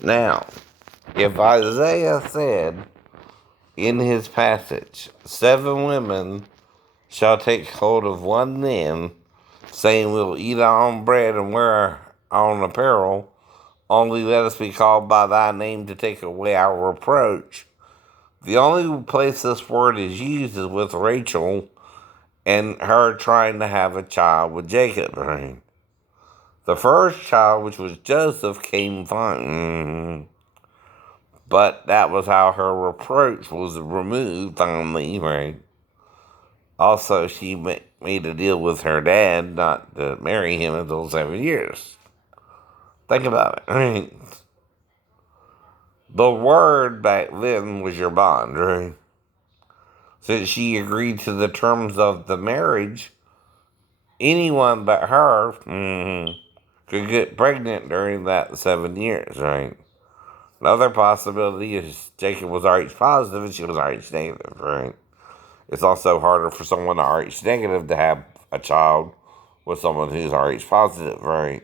Now, if Isaiah said in his passage, 7 women shall take hold of one man, saying, we'll eat our own bread and wear our own apparel, only let us be called by thy name to take away our reproach. The only place this word is used is with Rachel and her trying to have a child with Jacob. Right? The first child, which was Joseph, came fine. But that was how her reproach was removed finally, right? Also, she made a deal with her dad not to marry him until 7 years. Think about it. Right? The word back then was your bond, right? Since she agreed to the terms of the marriage, anyone but her could get pregnant during that 7 years, right? Another possibility is Jacob was RH positive and she was RH negative, right? It's also harder for someone RH negative to have a child with someone who's RH positive, right?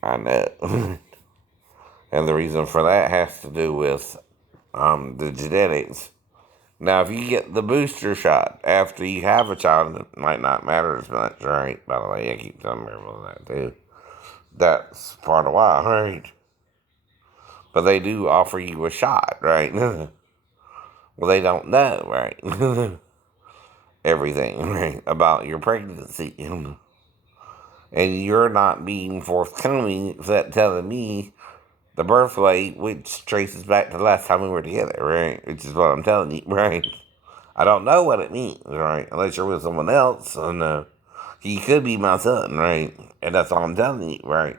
I know. And the reason for that has to do with the genetics. Now, if you get the booster shot after you have a child, it might not matter as much, right? By the way, I keep telling everyone that too. That's part of why, right? But they do offer you a shot, right? Well, they don't know, right? Everything, right? About your pregnancy. And you're not being forthcoming that telling me the birth weight, which traces back to the last time we were together, right? Which is what I'm telling you, right? I don't know what it means, right? Unless you're with someone else, and he could be my son, right? And that's all I'm telling you, right?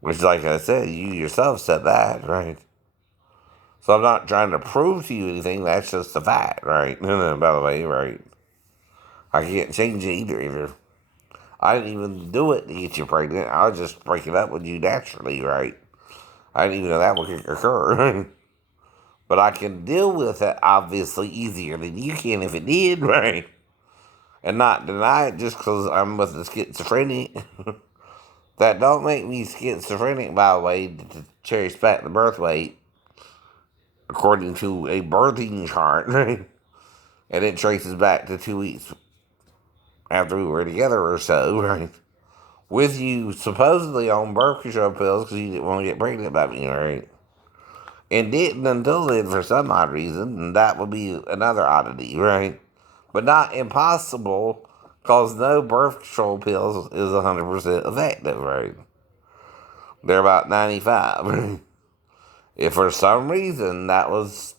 Which, like I said, you yourself said that, right? So I'm not trying to prove to you anything. That's just a fact, right? By the way, right? I can't change it either. I didn't even do it to get you pregnant. I was just breaking up with you naturally, right? I didn't even know that would occur. But I can deal with it, obviously, easier than you can if it did, right? And not deny it just because I'm with a schizophrenic. That don't make me schizophrenic, by the way, to cherish back the birth weight, according to a birthing chart, right? And it traces back to 2 weeks after we were together or so, right? With you supposedly on birth control pills because you didn't want to get pregnant by me, right? And didn't until then for some odd reason, and that would be another oddity, right? But not impossible, because no birth control pills is 100% effective, right? They're about 95. If for some reason that was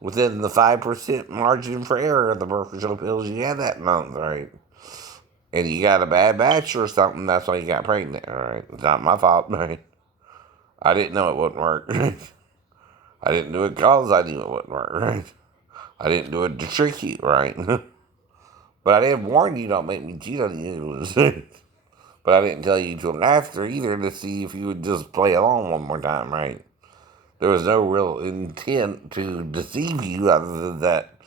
within the 5% margin for error of the birth control pills you had that month, right? And you got a bad batch or something, that's why you got pregnant, right? It's not my fault, right? I didn't know it wouldn't work, right? I didn't do it because I knew it wouldn't work, right? I didn't do it to trick you, right? But I did warn you, don't make me cheat on you. But I didn't tell you till after either to see if you would just play along one more time, right? There was no real intent to deceive you other than that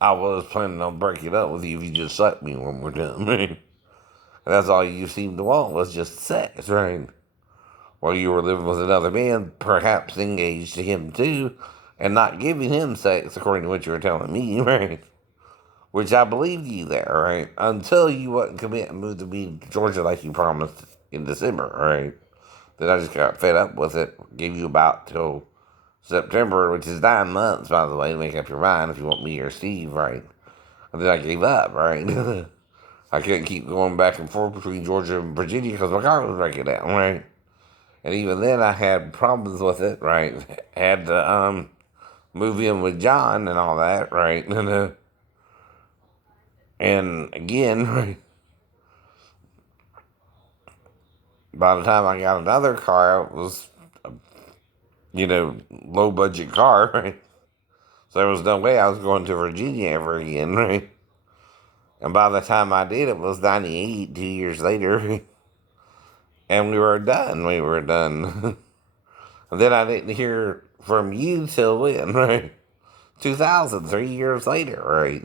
I was planning on breaking up with you if you just sucked me one more time, right? And that's all you seemed to want was just sex, right? While you were living with another man, perhaps engaged to him too, and not giving him sex according to what you were telling me, right? Which I believed you there, right? Until you wouldn't commit and move to be Georgia like you promised in December, right? Then I just got fed up with it. Gave you about till September, which is 9 months, by the way, to make up your mind if you want me or Steve, right? And then I gave up, right? I couldn't keep going back and forth between Georgia and Virginia because my car was breaking down, right? And even then, I had problems with it, right? Had to move in with John and all that, right? And again, right? By the time I got another car, it was, low budget car, right? So there was no way I was going to Virginia ever again, right? And by the time I did, it was 98, 2 years later, right? And we were done. We were done. And then I didn't hear from you till when, right? 2000, 3 years later, right?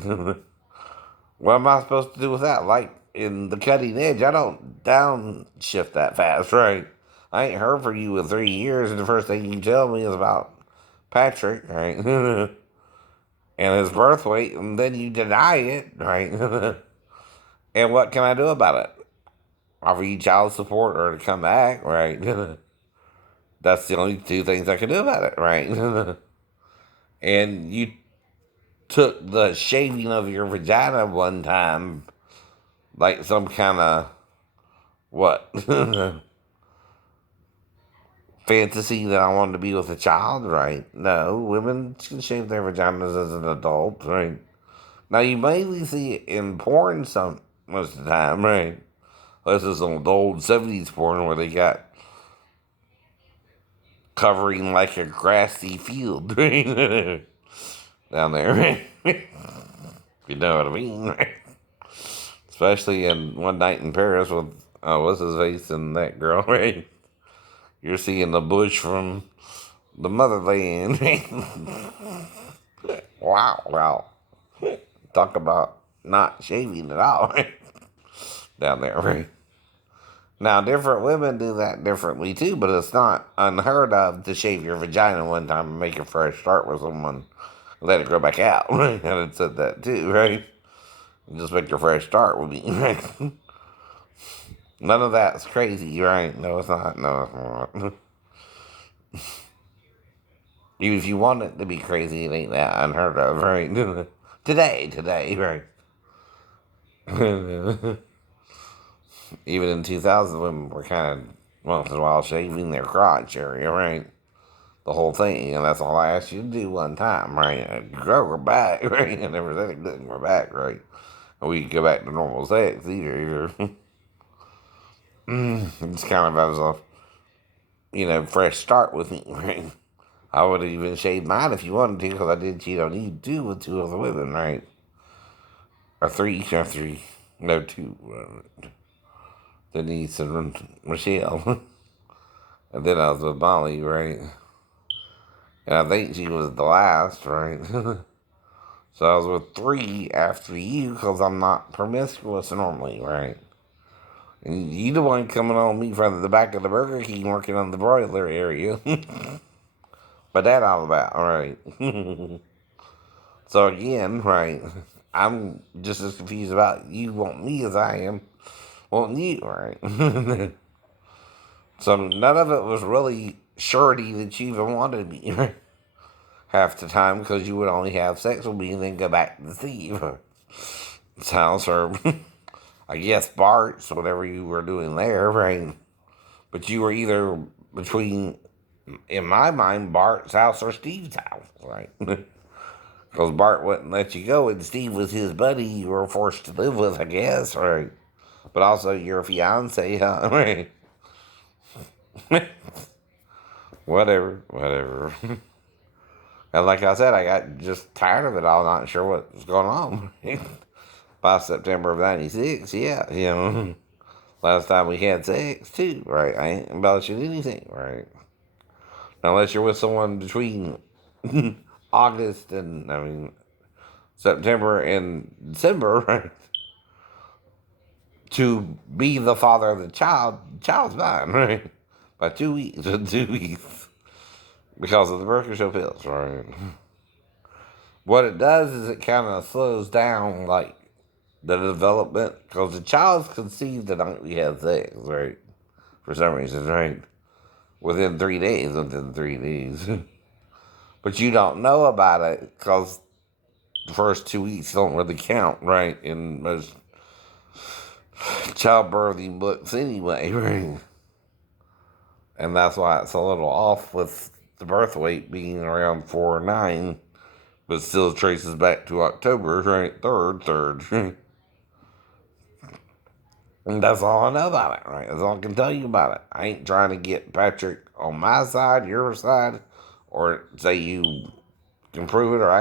What am I supposed to do with that? Like, in the cutting edge. I don't downshift that fast, right? I ain't heard from you in 3 years, and the first thing you tell me is about Patrick, right? And his birth weight, and then you deny it, right? And what can I do about it? Offer you child support or to come back, right? That's the only two things I can do about it, right? And you took the shaving of your vagina one time like some kind of what fantasy that I wanted to be with a child, right? No, women can shave their vaginas as an adult, right? Now you mainly see it in porn some most of the time, right? This is some old '70s porn where they got covering like a grassy field, right? Down there, right? You know what I mean, right? Especially in One Night in Paris with what's his face and that girl, right? You're seeing the bush from the motherland. Wow, wow. Talk about not shaving at all, right? Down there, right? Now, different women do that differently too, but it's not unheard of to shave your vagina one time and make a fresh start with someone. Let it grow back out, right? I had said that too, right? Just make your fresh start with me, right? None of that's crazy, right? No, it's not. No, it's not. Even if you want it to be crazy, it ain't that unheard of, right? Today, right? Even in 2000, women were kind of once in a while shaving their crotch area, right? The whole thing, and that's all I asked you to do one time, right? Grow her back, right? I never said it couldn't grow back, right? And we could go back to normal sex either. It's kind of as a, fresh start with me, right? I would have even shaved mine if you wanted to, because I did cheat on you too with two other women, right? Or three. No, two. Denise and Michelle. And then I was with Molly, right? And I think she was the last, right? So I was with three after you because I'm not promiscuous normally, right? And you the one coming on me from the back of the Burger King working on the broiler area. But that all about, right? So again, right, I'm just as confused about you want me as I am wanting you, right? So none of it was really surety that you even wanted me, right? Half the time because you would only have sex with me and then go back to Steve. House or I guess Bart's, whatever you were doing there, right? But you were either between, in my mind, Bart's house or Steve's house, right? Because Bart wouldn't let you go, and Steve was his buddy you were forced to live with, I guess, right? But also your fiance, huh? Right? Whatever. And like I said, I got just tired of it all, not sure what was going on. By September of '96, yeah, Last time we had sex, too, right? I ain't embellishing anything, right? Unless you're with someone between August and, September and December, right? To be the father of the child's mine, right? By 2 weeks, 2 weeks. Because of the birth control pills, right? What it does is it kind of slows down, like, the development. Because the child's conceived the night we have sex, right? For some reason, right? Within 3 days. But you don't know about it because the first 2 weeks don't really count, right? In most childbirthing books anyway, right? And that's why it's a little off with the birth weight being around 4 or 9, but still traces back to October, right? Third. And that's all I know about it, right? That's all I can tell you about it. I ain't trying to get Patrick on my side, your side, or say you can prove it or I